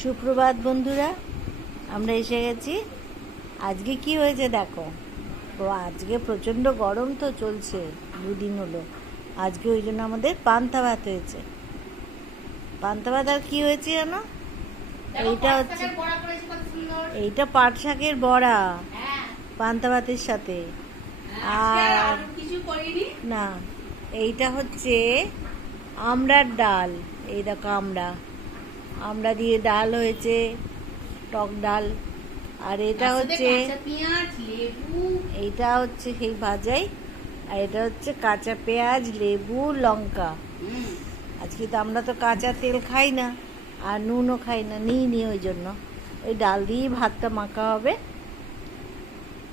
সুপ্রভাত বন্ধুরা আমরা এসে গেছি। আজকে কি হয়েছে দেখো? তো আজকে প্রচণ্ড গরম তো চলছে দুদিন হলো। আজকে ওই জন্য আমাদের পান্তা ভাত হয়েছে। পান্তা ভাত আর কি হয়েছে জানো? এইটা হচ্ছে এইটা পাট শাকের বড়া পান্তা ভাতের সাথে। আর না এইটা হচ্ছে আমড়ার ডাল। এই দেখো আমড়া। আমড়া দিয়ে ডাল হয়েছে টক ডাল। আর এটা হচ্ছে এইটা হচ্ছে সেই ভাজাই আর এটা হচ্ছে কাঁচা পেঁয়াজ লেবু লঙ্কা। আজকে তো আমরা তো কাঁচা তেল খাই না আর নুনও খাই না নিই নি ওই জন্য। ওই ডাল দিয়েই ভাতটা মাখা হবে।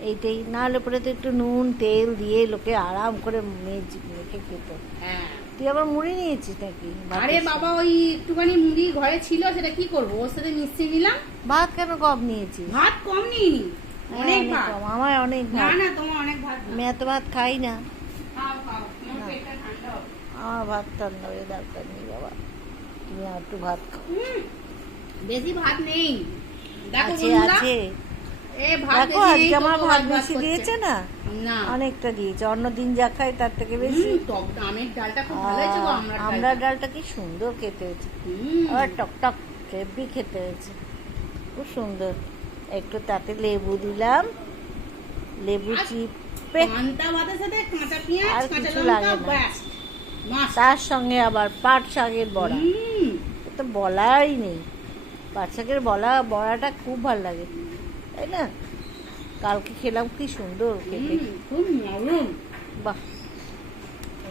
এইটাই। নাহলে পরে তো একটু নুন তেল দিয়ে লোকে আরাম করে মেজ মেখে খেত। হ্যাঁ। তুই আবার মুড়ি নিয়েছিস নাকি? আরে বাবা ওই একটুখানি মুড়ি ঘরে ছিল সেটা কি করব? ওর সাথে মিশিয়ে নিলাম। ভাত কেন কম নিয়েছিস? ভাত কম নিইনি। হ্যাঁ, অনেক ভাত। আমার অনেক ভাত। না তোমার অনেক ভাত। আমি এত ভাত খাই না। আমার ভাত ঠান্ডা হয়ে দরকার নেই বাবা। তুমি আর একটু ভাত খাও। বেশি ভাত নেই। দেখো আছে আছে। দেখো আজকে আমার ভাত বেশি দিয়েছে না? না। অনেকটা দিয়েছে। অন্য দিন যা খাই তার থেকে বেশি। আমের ডালটা খুব ভালো হয়েছে আমরা আমরা ডালটা। কি সুন্দর খেতে হয়েছে। আবার টক টক হেভি খেতে হয়েছে। খুব সুন্দর। একটু তাতে লেবু দিলাম। লেবু চিপে। আর কিছু লাগে না। তার সঙ্গে আবার পাট শাকের বড়া। তো বলাই নেই। পাট শাকের বড়া বড়াটা খুব ভালো লাগে। তাই না? কালকে খেলাম কি সুন্দর বাহ।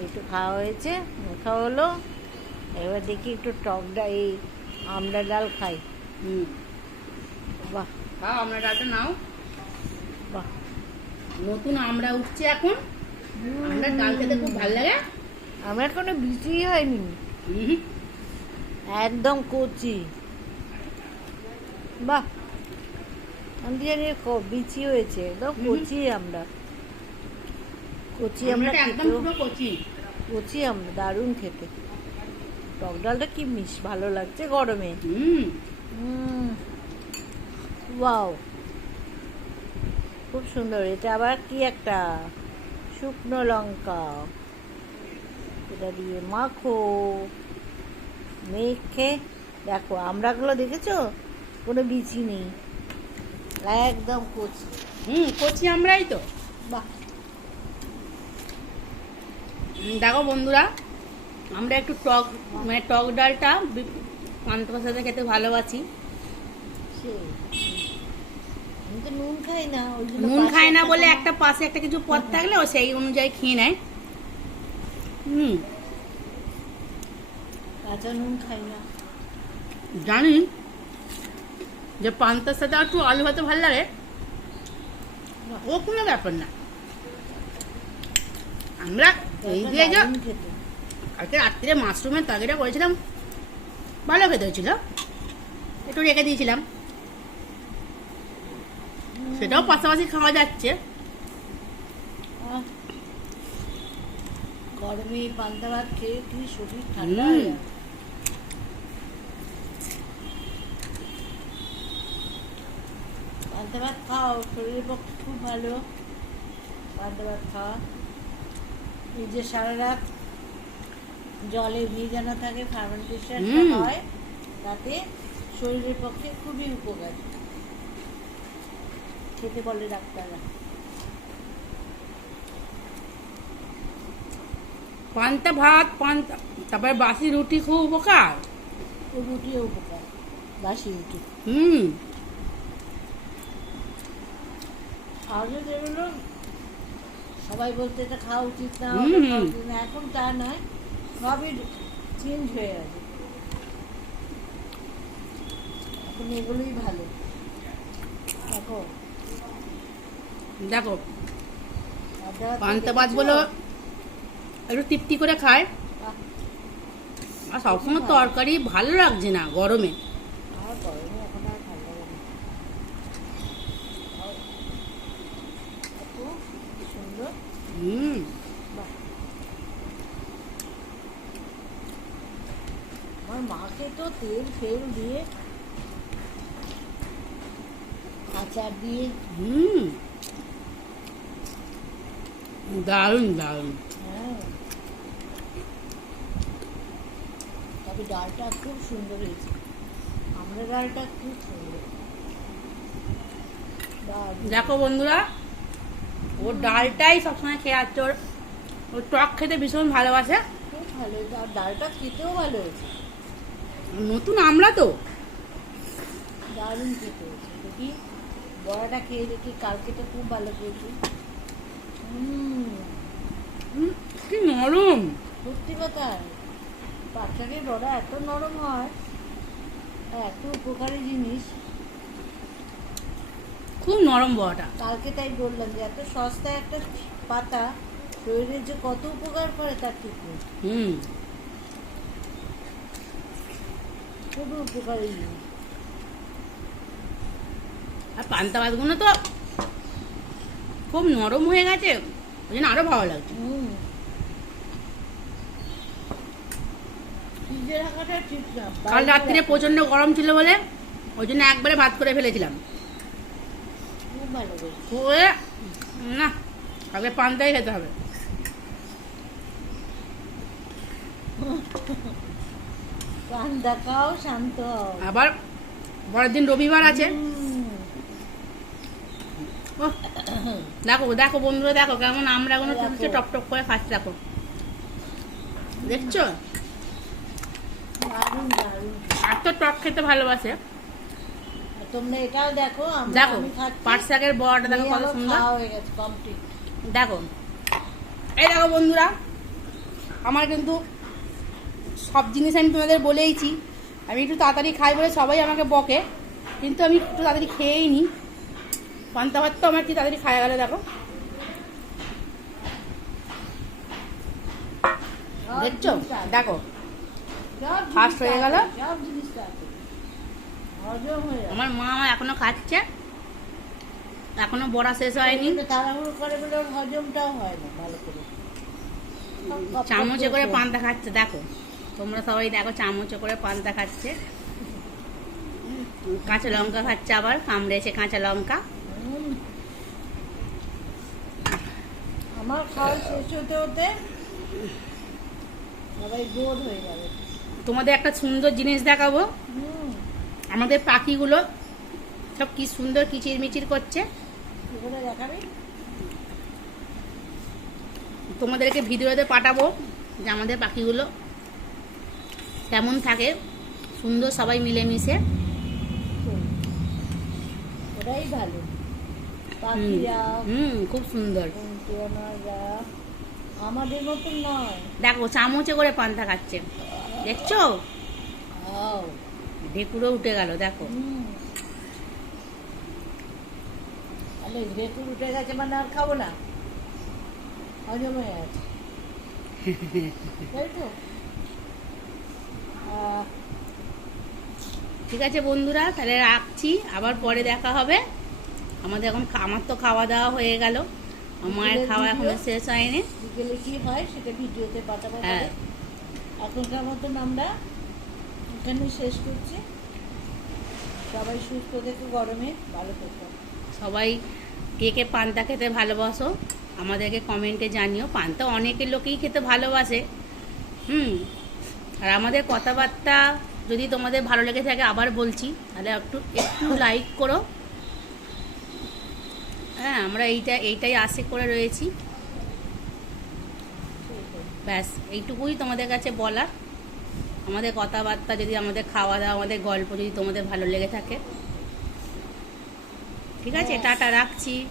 একটু খাওয়া হয়েছে খাওয়া হলো। এবার দেখি একটু টক ডাল এই আমড়া ডাল খাই। হুম। বাহ। আমরা ডালটা নাও। বাহ। নতুন আমরা উঠছে এখন। আমরা ডাল খেতে খুব ভালো লাগে। আমার কোনো বিচি হয়নি। একদম কচি। বাহ। ক- বিচি হয়েছে একদম কচি আমরা। কচি আমরা একদম পুরো কচি। কচি আমরা দারুণ খেতে। টক ডালটা কি মিশ ভালো লাগছে গরমে। হুম। ওয়াও। খুব সুন্দর এটা আবার কি একটা? শুকনো লঙ্কা। এটা দিয়ে মাখো। মেখে দেখো আমরাগুলো দেখেছ? কোনো বিচি নেই। একদম কচি। হুম কচি আমরাই তো। বাহ। দেখো বন্ধুরা আমরা একটু টক মানে টক ডালটা পান্তার সাথে খেতে ভালোবাসি। নুন খাই না নুন খায় না বলে একটা পাশে একটা কিছু পদ থাকলে ও সেই অনুযায়ী খেয়ে নেয়। হুম। কাঁচা নুন খাই না। জানি। যে পান্তার সাথে একটু আলু ভাতে ভালো লাগে ও কোনো ব্যাপার না। আমরা এই দিয়ে যা কালকে রাত্রে মাশরুমের তরকারিটা করেছিলাম ভালো খেতে হয়েছিল একটু রেখে দিয়েছিলাম। সেটাও পাশাপাশি খাওয়া যাচ্ছে। গরমে পান্তা ভাত খেয়ে কি শরীর ঠান্ডা হুম। হয়ে যায়। পান্তা ভাত খাও শরীরের পক্ষে খুব ভালো পান্তা ভাত খাওয়া এই যে সারা রাত জলে ভিজানো থাকে ফার্মেন্টেশনটা হুম। হয় তাতে শরীরের পক্ষে খুবই উপকারী। খেতে বলে ডাক্তাররা। পান্তা ভাত পান্তা তারপরে বাসি রুটি খুব উপকার? রুটিও উপকার বাসি রুটি। হুম। আগে যেগুলো সবাই বলতে এটা খাওয়া উচিত না। এখন তা নয় সবই চেঞ্জ হয়ে গেছে। এখন এগুলোই ভালো। দেখো। দেখো পান্তা? বলো। একটু তৃপ্তি করে খায়। আর সবসময় তরকারি ভালো লাগছে না গরমে আমার গরমে এখন আর ভালো লাগে না আর এত সুন্দর হুম। আমার মাকে তো তেল ফেল দিয়ে আচার দিয়ে হুম দারুণ দারুণ হ্যাঁ তবে ডালটা খুব সুন্দর হয়েছে আমরা ডালটা খুব সুন্দর। দেখো বন্ধুরা ওর ডালটাই সবসময় খেয়ে আসছে ওর ওর টক খেতে ভীষণ ভালোবাসে। খুব ভালো ডালটা খেতেও ভালো হয়েছে। নতুন আমরা তো। দারুণ খেতে হয়েছে। দেখি বড়াটা খেয়ে দেখি কালকেটা খুব ভালো খেয়েছি। কি নরম। সত্যি কথা বাচ্চাদের বড়া এত নরম হয় এত উপকারী জিনিস। খুব নরম বড়াটা। কালকে তাই বললাম যে এত সস্তায় একটা পাতা শরীরের যে কত উপকার করে তার ঠিক হুম। খুবই উপকারী আর পান্তা ভাতগুলো তো খুব নরম হয়ে গেছে ওই জন্য আরও ভালো লাগছে। কাল রাত্রিরে প্রচণ্ড গরম ছিল বলে ওই জন্য একবারে ভাত করে ফেলেছিলাম। খুব ভালো করে করে না আগে পান্তাই খেতে হবে। শান্ত আবার পরের দিন রবিবার আছে। দেখো দেখো বন্ধুরা দেখো কেমন আমরা কোনো। তুলছে টপ টপ করে খাচ্ছি দেখো। দেখছ? আর তো টক খেতে ভালোবাসে। তোমরা এটাও দেখো দেখো আমি পাট শাকের বড়াটা দেখো কত সুন্দর। হয়ে গেছে কমপ্লিট দেখো। এই দেখো বন্ধুরা আমার কিন্তু সব জিনিস আমি তোমাদের বলেইছি। আমি একটু তাড়াতাড়ি খাই বলে সবাই আমাকে বকে কিন্তু আমি একটু তাড়াতাড়ি খেয়েই নি। পান্তা ভাত তো আমার কি তাড়াতাড়ি খাওয়া গেলে দেখো। দেখছ? দেখো। Fast হয়ে গেল? সব জিনিসটা আছে। হজম হয়ে যাবে। আমার মা আমার এখনও খাচ্ছে। এখনও বড়া শেষ হয়নি। কিন্তু তাড়াহুড়ো করে বলে হজমটাও হয় না ভালো করে চামচে করে। পান্তা খাচ্ছে দেখো। তোমরা সবাই দেখো চামচে করে পান্তা খাচ্ছে। কাঁচা লঙ্কা খাচ্ছে আবার কামড়েছে কাঁচা লঙ্কা। আমার খাওয়া শেষ হতে হতে সবাই বোর হয়ে যাবে। তোমাদের একটা সুন্দর জিনিস দেখাবো। আমাদের পাখিগুলো সব কি সুন্দর কিচির মিচির করছে। তোমাদেরকে ভিডিওতে পাঠাবো যে আমাদের পাখিগুলো কেমন থাকে সুন্দর সবাই মিলেমিশে। ওরাই ভালো। হুম খুব সুন্দর। আমাদের মতন নয়। দেখো চামচে করে পান্তা খাচ্ছে। দেখছ? ঢেকুরও উঠে গেল দেখো। তাহলে ঢেকুর উঠে গেছে মানে আর খাব না। হজম হয়ে গেছে। তাই তো? ঠিক আছে বন্ধুরা তাহলে রাখছি। আবার পরে দেখা হবে। আমাদের এখন আমার তো খাওয়া দাওয়া হয়ে গেল। মায়ের খাওয়া এখনও শেষ হয়নি। বিকেলে কি হয় সেটা ভিডিওতে পাঠাবো হ্যাঁ। এখনকার মতন আমরা এখানে শেষ করছি। সবাই সুস্থ থেকে গরমে, ভালো থেকো। সবাই কে কে পান্তা খেতে ভালোবাসো, আমাদেরকে কমেন্টে জানিও। পান্তা অনেকের লোকেই খেতে ভালোবাসে। হুম, আর আমাদের কথাবার্তা যদি তোমাদের ভালো লেগে থাকে আবার বলছি, তাহলে একটু একটু লাইক করো। হ্যাঁ আমরা এইটা, এইটাই আশে করে রয়েছি। ব্যাস, এইটুকুই তোমাদের কাছে বলার। আমাদের কথাবার্তা যদি আমাদের খাওয়া দাওয়া আমাদের গল্প যদি তোমাদের ভালো লেগে থাকে। ঠিক আছে। টাটা রাখছি।